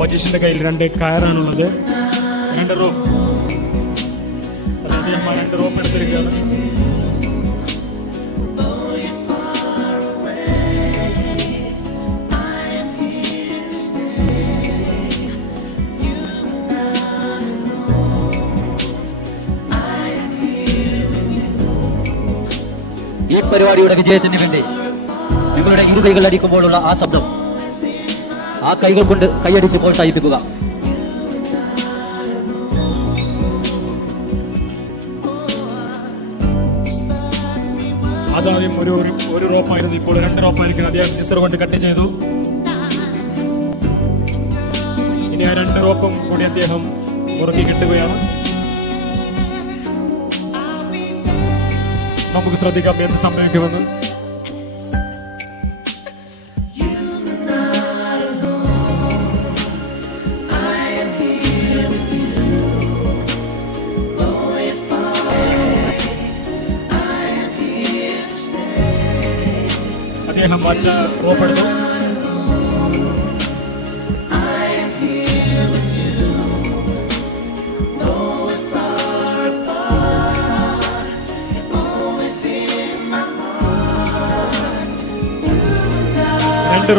മജീഷ്യന്റെ കയ്യിൽ 2 കയറാണുള്ളത്, 2 റോപ്പ്. അദ്ദേഹം 2 റോപ്പ് എടുത്തിരിക്കുകയാണ്. ഈ പരിപാടിയുടെ വിജയത്തിന് വേണ്ടി നിങ്ങളുടെ ഇരുകൈകൾ അടിക്കുമ്പോഴുള്ള ആ ശബ്ദം, ആ കൈകൾ കൊണ്ട് കൈയടിച്ച് പ്രോത്സാഹിപ്പിക്കുക. ആദ്യം ഒരു റോപ്പായിരുന്നു, ഇപ്പോൾ 2 റോപ്പായിരിക്കും. അദ്ദേഹം സിസർ കൊണ്ട് കട്ട് ചെയ്തു. ഇനി ആ 2 റോപ്പും കൂടി അദ്ദേഹം മുറുക്കി കിട്ടുകയാണ്. നമുക്ക് ശ്രദ്ധിക്കാം എന്ത് സംഭവിക്കുമെന്ന്. അദ്ദേഹം മറ്റ് റോപ്പെടുത്തു.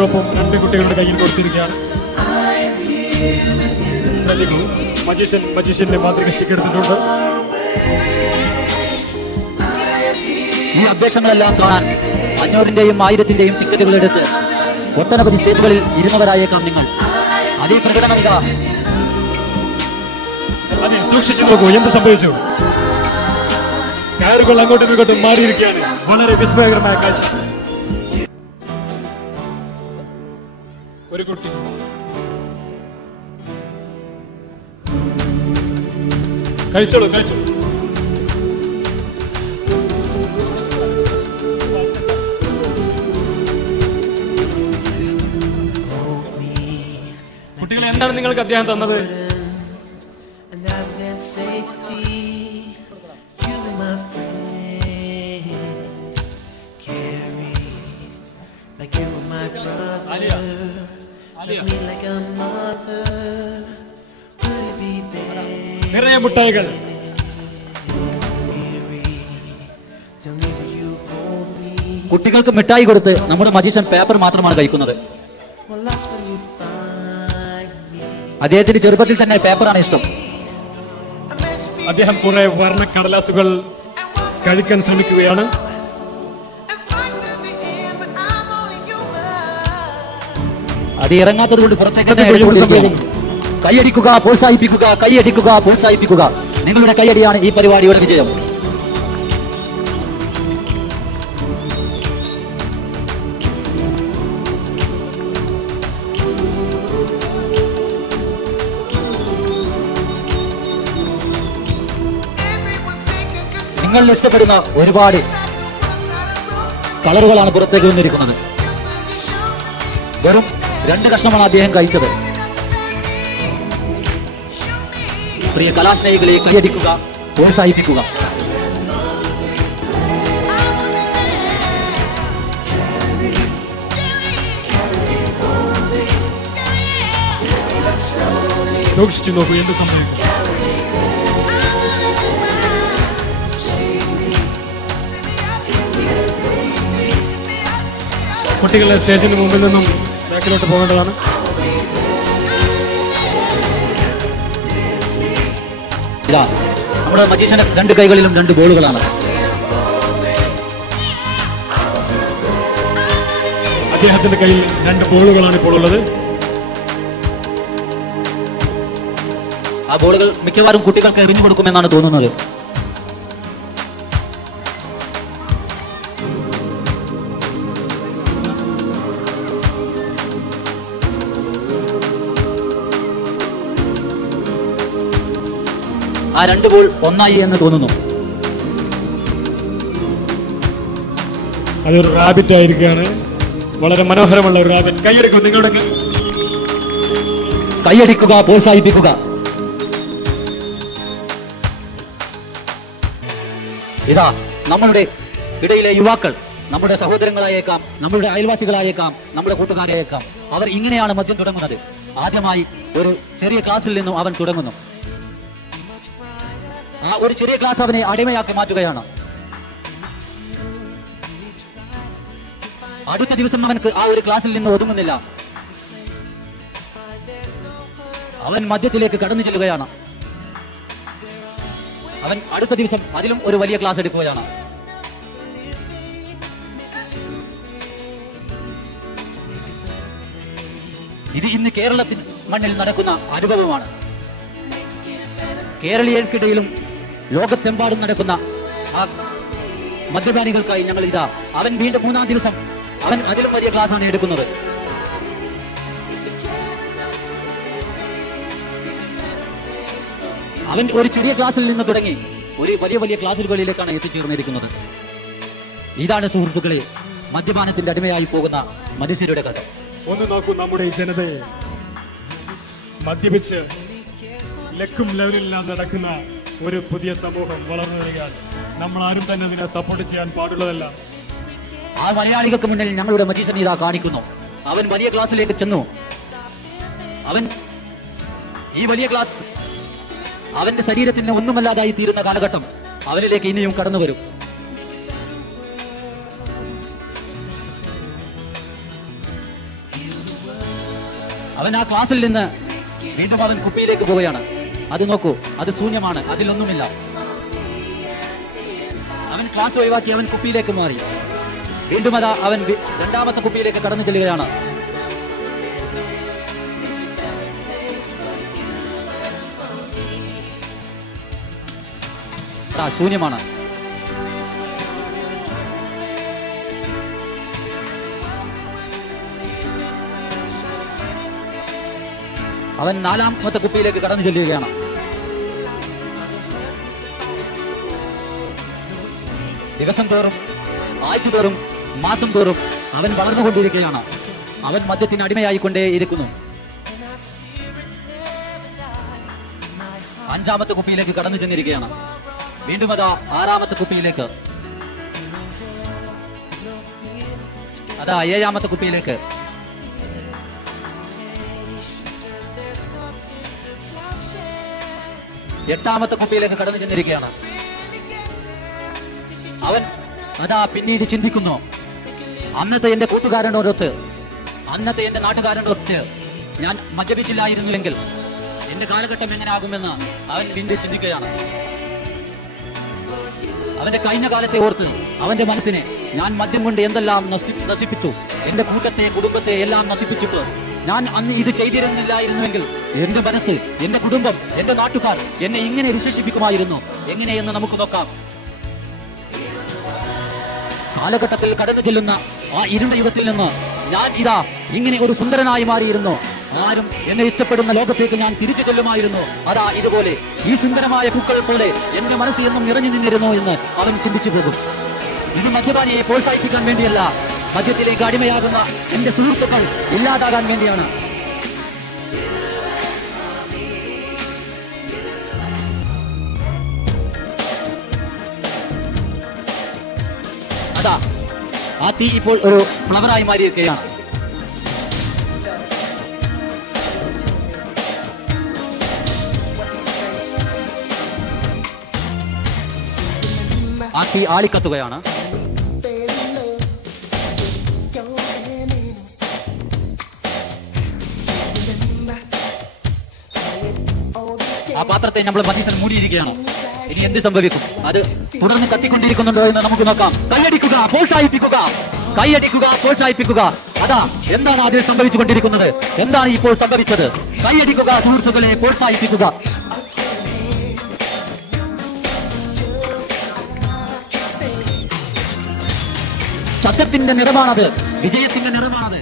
റോപ്പും 2 കുട്ടികളുടെ കയ്യിൽ കൊടുത്തിരിക്കുകയാണ്. ശ്രദ്ധിക്കൂ, മജീഷ്യന്റെ മാതൃക സ്റ്റിക്ക് എടുത്തിട്ടുണ്ട്. ഈ അഭ്യാസങ്ങളെല്ലാം കാണാൻ 500-ന്റെയും 1000-ന്റെയും ടിക്കറ്റുകൾ എടുത്ത് ഒട്ടനവധി സ്റ്റേജുകളിൽ ഇരുന്നവരായേക്കാം നിങ്ങൾ. അതേ പ്രകടനമിക. അതെ, സൂക്ഷിച്ചു നോക്കൂ എന്ത് സംഭവിച്ചു. കയറുകൾ അങ്ങോട്ടും ഇങ്ങോട്ടും മാറിയിരിക്കുകയാണ്. വളരെ വിസ്മയകരമായ കാഴ്ച. ഒരു കുട്ടി കഴിച്ചോളൂ. കുട്ടികളെ, എന്താണ് നിങ്ങൾക്ക് അദ്ദേഹം തന്നത്? നിറയെ മുട്ടായികൾ. കുട്ടികൾക്ക് മിഠായി കൊടുത്ത് നമ്മുടെ മജീഷ്യൻ പേപ്പർ മാത്രമാണ് കഴിക്കുന്നത്. അദ്ദേഹത്തിന് ചെറുപ്പത്തിൽ തന്നെ പേപ്പറാണ് ഇഷ്ടം. അദ്ദേഹം കുറെ വർണ്ണ കടലാസുകൾ കഴിക്കാൻ ശ്രമിക്കുകയാണ്. അത് ഇറങ്ങാത്തത് കൊണ്ട് പുറത്തേക്ക് കൈയടിക്കുക, പ്രോത്സാഹിപ്പിക്കുക, കൈയടിക്കുക, പ്രോത്സാഹിപ്പിക്കുക. നിങ്ങളുടെ കൈയടിയാണ് ഈ പരിപാടിയുടെ വിജയം. നിങ്ങൾ ഇഷ്ടപ്പെടുന്ന ഒരുപാട് കളറുകളാണ് പുറത്തേക്ക് വന്നിരിക്കുന്നത്. വെറും 2 കഷ്ണമാണ് അദ്ദേഹം കഴിച്ചത്. പ്രിയ കലാസ്നേഹികളെ, കൈയടിക്കുക, പ്രോത്സാഹിപ്പിക്കുക. സൂക്ഷിച്ചു നോക്കൂ എന്ത് സംഭവിക്കും. കുട്ടികളെ സ്റ്റേജിന് മുമ്പിൽ നിന്നും ബാക്കിലോട്ട് പോകേണ്ടതാണ്. ഇതാ നമ്മുടെ മജീഷ്യന് 2 കൈകളിലും 2 ബോളുകളാണ്. അദ്ദേഹത്തിന്റെ കയ്യിൽ 2 ബോളുകളാണ് ഇപ്പോൾ ഉള്ളത്. ആ ബോളുകൾ മിക്കവാറും കുട്ടികൾക്ക് എറിഞ്ഞു കൊടുക്കുമെന്നാണ് തോന്നുന്നത്. ആ 2 ബോൾ ഒന്നായി എന്ന് തോന്നുന്നു. അതൊരു റാബിറ്റ് ആയിരിക്കുകയാണ്. വളരെ മനോഹരമുള്ള ഒരു റാബിറ്റ്. കൈയടിക്കും, നിങ്ങളുടെ കൈയടിക്കുക, പ്രോത്സാഹിപ്പിക്കുക. ഇതാ നമ്മളുടെ ഇടയിലെ യുവാക്കൾ, നമ്മുടെ സഹോദരങ്ങളായേക്കാം, നമ്മുടെ അയൽവാസികളായേക്കാം, നമ്മുടെ കൂട്ടുകാരായേക്കാം. അവർ ഇങ്ങനെയാണ് മദ്യം തുടങ്ങുന്നത്. ആദ്യമായി ഒരു ചെറിയ ക്ലാസ്സിൽ നിന്നും അവൻ തുടങ്ങുന്നു. ആ ഒരു ചെറിയ ക്ലാസ് അവനെ അടിമയാക്കി മാറ്റുകയാണ്. അടുത്ത ദിവസം അവനക്ക് ആ ഒരു ക്ലാസ്സിൽ നിന്ന് ഒതുങ്ങുന്നില്ല. അവൻ മദ്യത്തിലേക്ക് കടന്നു ചെല്ലുകയാണ്. അവൻ അടുത്ത ദിവസം അതിലും ഒരു വലിയ ക്ലാസ് എടുക്കുകയാണ്. ഇത് ഇന്ന് കേരളത്തിൽ മണ്ണിൽ നടക്കുന്ന അനുഭവമാണ്. കേരളീയർക്കിടയിലും ലോകത്തെമ്പാടും നടക്കുന്ന ആ മദ്യപാനികൾക്കായി ഞങ്ങൾ ഇതാ അവൻ വീണ്ടും 3-ാം ദിവസം അവൻ അതിലും വലിയ ക്ലാസ്സാണ് എടുക്കുന്നത്. അവൻ ഒരു ചെറിയ ക്ലാസ്സിൽ നിന്ന് തുടങ്ങി ഒരു വലിയ വലിയ ക്ലാസുകളിലേക്കാണ് എത്തിച്ചേർന്നിരിക്കുന്നത്. ഇതാണ് സുഹൃത്തുക്കളെ മദ്യപാനത്തിന്റെ അടിമയായി പോകുന്ന മനുഷ്യരുടെ കഥ. ഒന്ന് നോക്കൂ, നമ്മുടെ ഈ ജനതയെ മദ്യപിച്ച് ലക്കും ലെവലില്ലാതെ നടക്കുന്ന ഒരു പുതിയ സമൂഹം വളർന്നു വരികയാണ്. നമ്മൾ ആരും തന്നെ അതിനെ സപ്പോർട്ട് ചെയ്യാൻ പാടുള്ളതല്ല. ആ മലയാളികൾക്ക് മുന്നിൽ ഞങ്ങളുടെ മജീഷൻ ഇതാ കാണിക്കുന്നു. അവൻ വലിയ ക്ലാസ്സിലേക്ക് ചെന്നു. അവൻ ഈ വലിയ ക്ലാസ് അവന്റെ ശരീരത്തിന് ഒന്നുമല്ലാതായി തീരുന്ന കാലഘട്ടം അവനിലേക്ക് ഇനിയും കടന്നു വരും. അവൻ ആ ക്ലാസ്സിൽ നിന്ന് വീണ്ടും അവൻ കുപ്പിയിലേക്ക് പോവുകയാണ്. അത് നോക്കൂ, അത് ശൂന്യമാണ്, അതിലൊന്നുമില്ല. അവൻ ക്ലാസ് ഒഴിവാക്കി അവൻ കുപ്പിയിലേക്ക് മാറി. വീണ്ടും അതാ അവൻ 2ാമത്തെ കുപ്പിയിലേക്ക് കടന്നു ചെല്ലുകയാണ്. ശൂന്യമാണ്. അവൻ 4ാമത്തെ കുപ്പിയിലേക്ക് കടന്നു ചെല്ലുകയാണ്. ദിവസം തോറും, ആഴ്ച തോറും, മാസം തോറും അവൻ വളർന്നുകൊണ്ടിരിക്കുകയാണ്. അവൻ മദ്യത്തിന് അടിമയായിക്കൊണ്ടേ ഇരിക്കുന്നു. 5ാമത്തെ കുപ്പിയിലേക്ക് കടന്നു ചെന്നിരിക്കുകയാണ്. വീണ്ടും അതാ 6ാമത്തെ കുപ്പിയിലേക്ക്, അതാ 7ാമത്തെ കുപ്പിയിലേക്ക്, 8ാമത്തെ കുപ്പിയിലേക്ക് കടന്നു ചെന്നിരിക്കുകയാണ്. അവൻ അതാ പിന്നീട് ചിന്തിക്കുന്നു, അന്നത്തെ എന്റെ കൂട്ടുകാരനോടൊത്ത്, അന്നത്തെ എന്റെ നാട്ടുകാരനോടൊത്ത് ഞാൻ മദ്യപിച്ചില്ലായിരുന്നുവെങ്കിൽ എന്റെ കാലഘട്ടം എങ്ങനെ ആകുമെന്ന് അവൻ വീണ്ടും ചിന്തിക്കുകയാണ്. അവന്റെ കഴിഞ്ഞ കാലത്തെ ഓർത്ത് അവന്റെ മനസ്സിനെ ഞാൻ മദ്യം കൊണ്ട് എന്തെല്ലാം നശിപ്പിച്ചു, എന്റെ കൂട്ടത്തെ, കുടുംബത്തെ എല്ലാം നശിപ്പിച്ചിട്ട് ഞാൻ അന്ന് ഇത് ചെയ്തിരുന്നില്ലായിരുന്നുവെങ്കിൽ എന്റെ മനസ്സ്, എന്റെ കുടുംബം, എന്റെ നാട്ടുകാർ എന്നെ ഇങ്ങനെ വിശേഷിപ്പിക്കുമായിരുന്നു. എങ്ങനെയെന്ന് നമുക്ക് നോക്കാം. കാലഘട്ടത്തിൽ കടന്നു ചെല്ലുന്ന ആ ഇരുണ്ട യുഗത്തിൽ നിന്ന് ഞാൻ ഇതാ ഇങ്ങനെ ഒരു സുന്ദരനായി മാറിയിരുന്നു. ആരും എന്നെ ഇഷ്ടപ്പെടുന്ന ലോകത്തേക്ക് ഞാൻ തിരിച്ചു ചെല്ലുമായിരുന്നു. അതാ ഇതുപോലെ ഈ സുന്ദരമായ പൂക്കൾ പോലെ എന്റെ മനസ്സ് എന്നും നിറഞ്ഞു നിന്നിരുന്നു എന്ന് അവൻ ചിന്തിച്ചു പോകും. ഇത് മദ്യപാനിയെ പ്രോത്സാഹിപ്പിക്കാൻ വേണ്ടിയല്ല, മദ്യത്തിലേക്ക് അടിമയാകുന്ന എന്റെ സുഹൃത്തുക്കൾ ഇല്ലാതാകാൻ വേണ്ടിയാണ്. അതാ ആ തീ ഇപ്പോൾ ഒരു ഫ്ലവറായി മാറിയിരിക്കുകയാണ്. ആ തീ ആളിക്കത്തുകയാണ്. ആ പാത്രത്തെ നമ്മൾ മനുഷ്യൻ മൂടിയിരിക്കുകയാണ്. ഇനി എന്ത് സംഭവിക്കും? അത് തുടർന്ന് കത്തിക്കൊണ്ടിരിക്കുന്നുണ്ടോ എന്ന് നമുക്ക് നോക്കാം. കൈയടിക്കുക, പ്രോത്സാഹിപ്പിക്കുക, കൈയടിക്കുക, പ്രോത്സാഹിപ്പിക്കുക. അതാ എന്താണ് അതിൽ സംഭവിച്ചുകൊണ്ടിരിക്കുന്നത്? എന്താണ് ഇപ്പോൾ സംഭവിച്ചത്? കൈയടിക്കുക സുഹൃത്തുക്കളെ, പ്രോത്സാഹിപ്പിക്കുക. സത്യത്തിന്റെ നിറമാണത്, വിജയത്തിന്റെ നിറമാണത്.